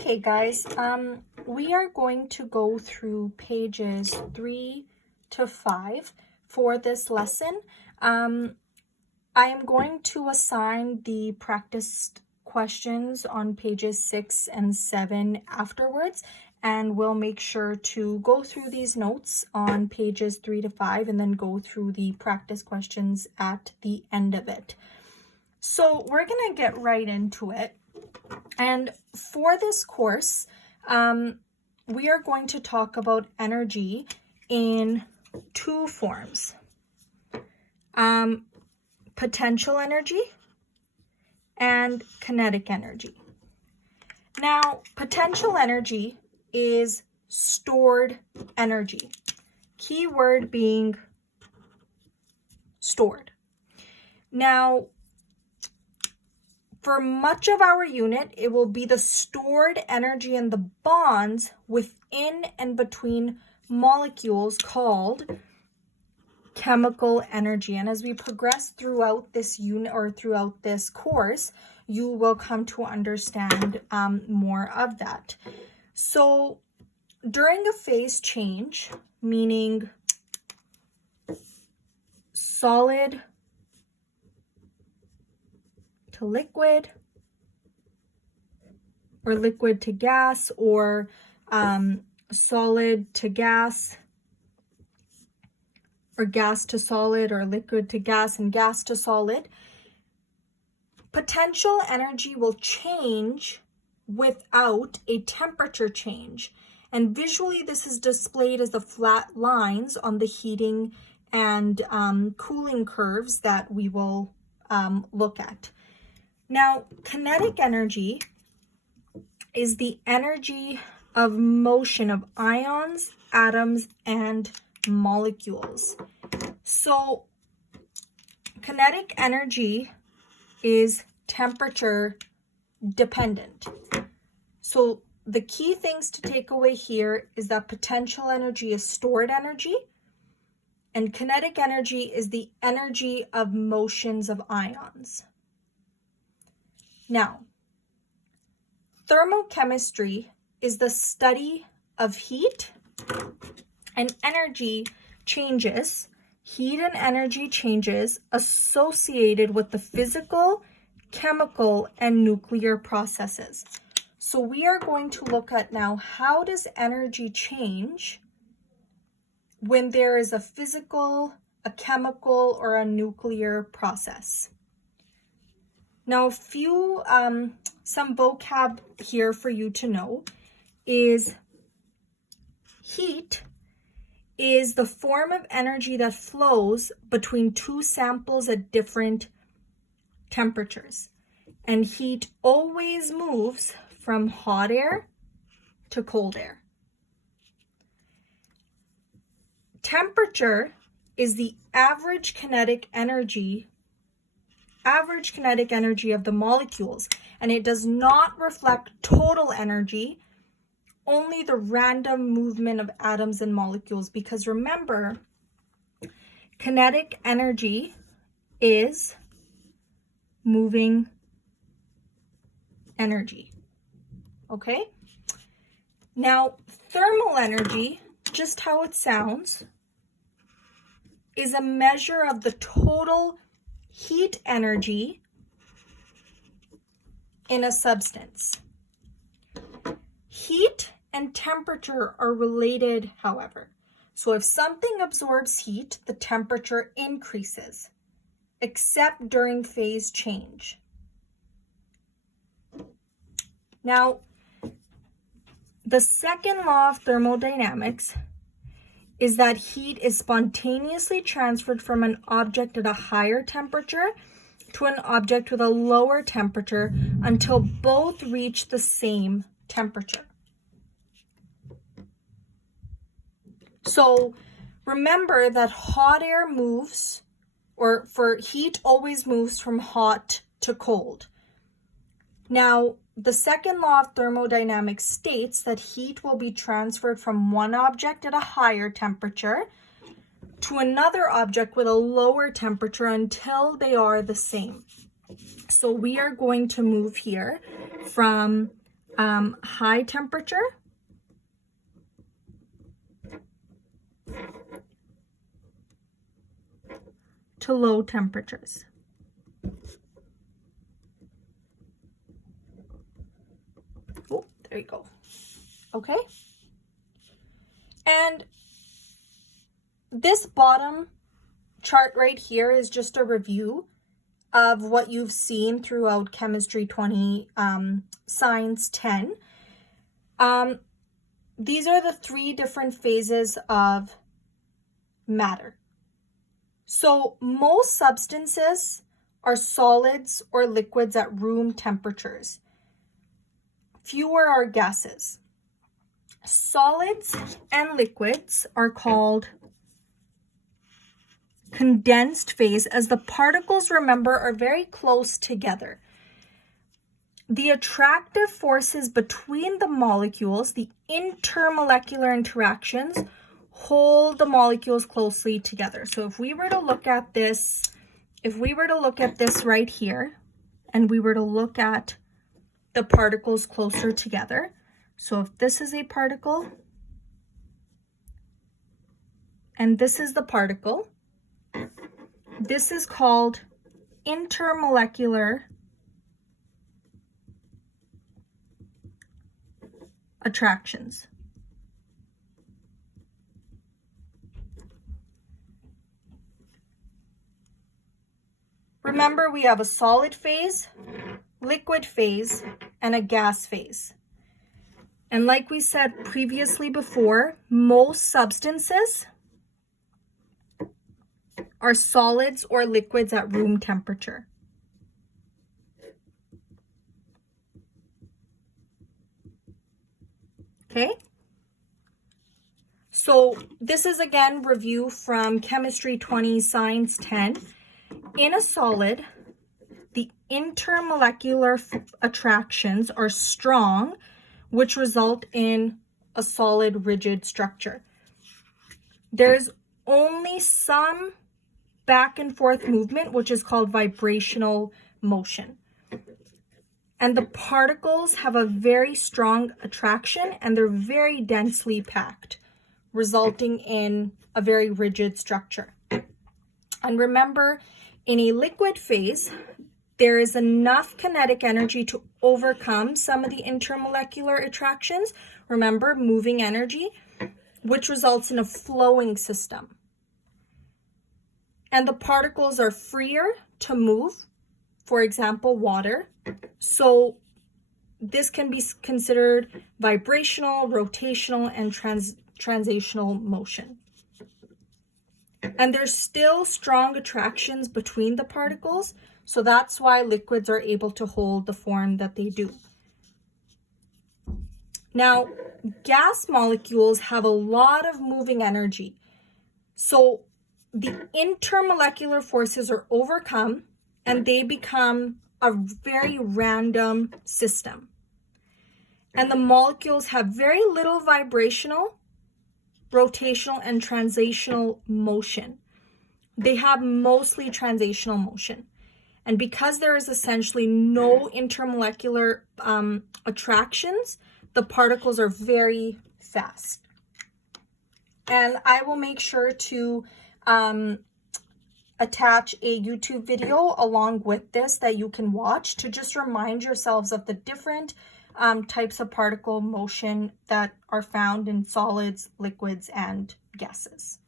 Okay, guys, we are going to go through pages 3 to 5 for this lesson. I am going to assign the practice questions on pages 6 and 7 afterwards, and we'll make sure to go through these notes on pages 3 to 5 and then go through the practice questions at the end of it. So we're going to get right into it. And for this course, we are going to talk about energy in two forms. Potential energy and kinetic energy. Now, potential energy is stored energy. Key word being stored. Now, for much of our unit, it will be the stored energy and the bonds within and between molecules called chemical energy. And as we progress throughout this unit or throughout this course, you will come to understand more of that. So during a phase change, meaning solid to liquid, or liquid to gas, or solid to gas, or gas to solid, or liquid to gas and gas to solid, potential energy will change without a temperature change. And visually, this is displayed as the flat lines on the heating and cooling curves that we will look at. Now, kinetic energy is the energy of motion of ions, atoms, and molecules. So, kinetic energy is temperature dependent. So, the key things to take away here is that potential energy is stored energy, and kinetic energy is the energy of motions of ions. Now, thermochemistry is the study of heat and energy changes, heat and energy changes associated with the physical, chemical, and nuclear processes. So we are going to look at now, how does energy change when there is a physical, a chemical, or a nuclear process? Now, some vocab here for you to know is heat is the form of energy that flows between two samples at different temperatures. And heat always moves from hot air to cold air. Temperature is the average kinetic energy of the molecules, and it does not reflect total energy, only the random movement of atoms and molecules, because remember, kinetic energy is moving energy. Okay? Now, thermal energy, just how it sounds, is a measure of the total heat energy in a substance. Heat and temperature are related, however. So if something absorbs heat, the temperature increases, except during phase change. Now, the second law of thermodynamics is that heat is spontaneously transferred from an object at a higher temperature to an object with a lower temperature until both reach the same temperature. So remember that hot air moves, or for heat always moves from hot to cold. Now, the second law of thermodynamics states that heat will be transferred from one object at a higher temperature to another object with a lower temperature until they are the same. So we are going to move here from high temperature to low temperatures. Oh, there you go. Okay. And this bottom chart right here is just a review of what you've seen throughout Chemistry 20, Science 10. These are the 3 different phases of matter. So most substances are solids or liquids at room temperatures. Fewer are gases. Solids and liquids are called condensed phase, as the particles, remember, are very close together. The attractive forces between the molecules, the intermolecular interactions, hold the molecules closely together. So if we were to look at this, right here, and we were to look at the particles closer together. So if this is a particle, and this is the particle, this is called intermolecular attractions. Remember, we have a solid phase, liquid phase, and a gas phase. And like we said previously before, most substances are solids or liquids at room temperature. Okay? So this is again review from Chemistry 20, Science 10. In a solid, the intermolecular attractions are strong, which result in a solid, rigid structure. There's only some back and forth movement, which is called vibrational motion. And the particles have a very strong attraction, and they're very densely packed, resulting in a very rigid structure. And remember, in a liquid phase, there is enough kinetic energy to overcome some of the intermolecular attractions. Remember, moving energy, which results in a flowing system. And the particles are freer to move, for example, water. So this can be considered vibrational, rotational, and translational motion. And there's still strong attractions between the particles, so that's why liquids are able to hold the form that they do. Now, gas molecules have a lot of moving energy. So the intermolecular forces are overcome, and they become a very random system. And the molecules have very little vibrational, rotational, and translational motion. They have mostly translational motion. And because there is essentially no intermolecular attractions, the particles are very fast. And I will make sure to attach a YouTube video along with this that you can watch to just remind yourselves of the different types of particle motion that are found in solids, liquids, and gases.